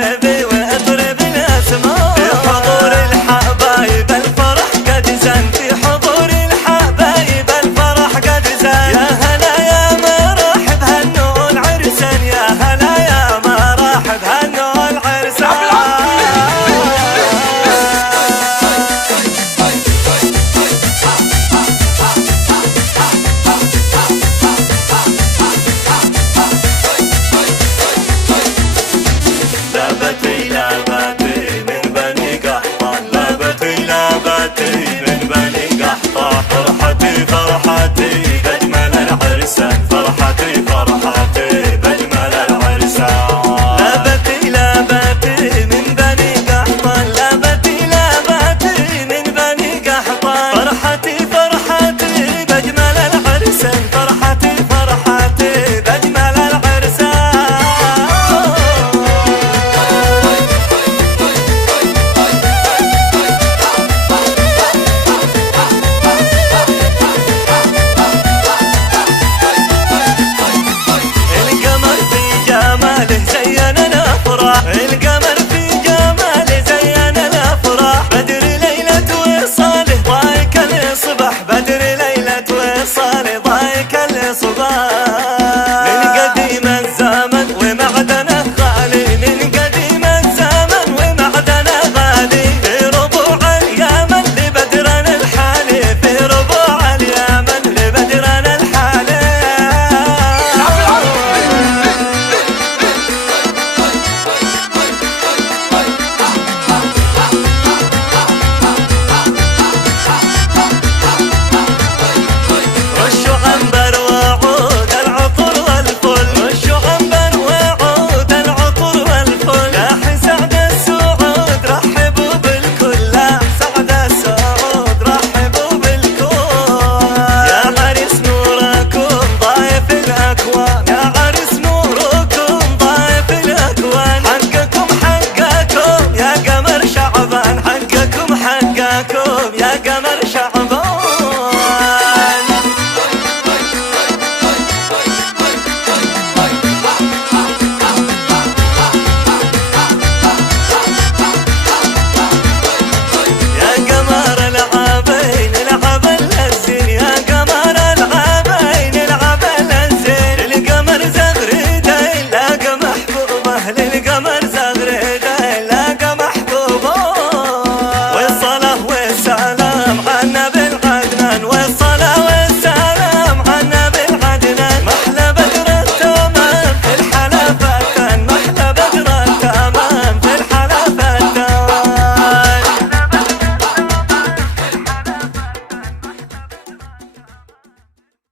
حبيبي واطرب الاسماء في حضور الحبايب الفرح قد زان في حضور الحبايب الفرح قد زان يا هلا يا مرحب هنو العرسان يا هلا يا مرحب هنو العرسان لابتي لابتي من بني قحطان لابتي لابتي من بني قحطان فرحتي فرحتي بأجمل العرسان فرحتي فرحتي بأجمل العرسان لابتي لابتي من بني قحطان لابتي لابتي من بني قحطان فرحتي فرحتي بأجمل العرسان فرحتي فرحتي بأجمل العرسان زين الافراح القمر في جماله زين الافراح بدر ليلة وصاله ضايق الصبح بدر ليلة وصاله ضايق الصبح من قديم الزمن ومعدنه غالي من قديم الزمن ومعدنه غالي في ربوع اليمن لبدران الحالي في ربوع اليمن لبدران الحالي حقكم يا قمر شعبان يا قمر العابين العب الزين يا قمر العابين العب الزين للقمر زغردين لاقى محبوبه للقمر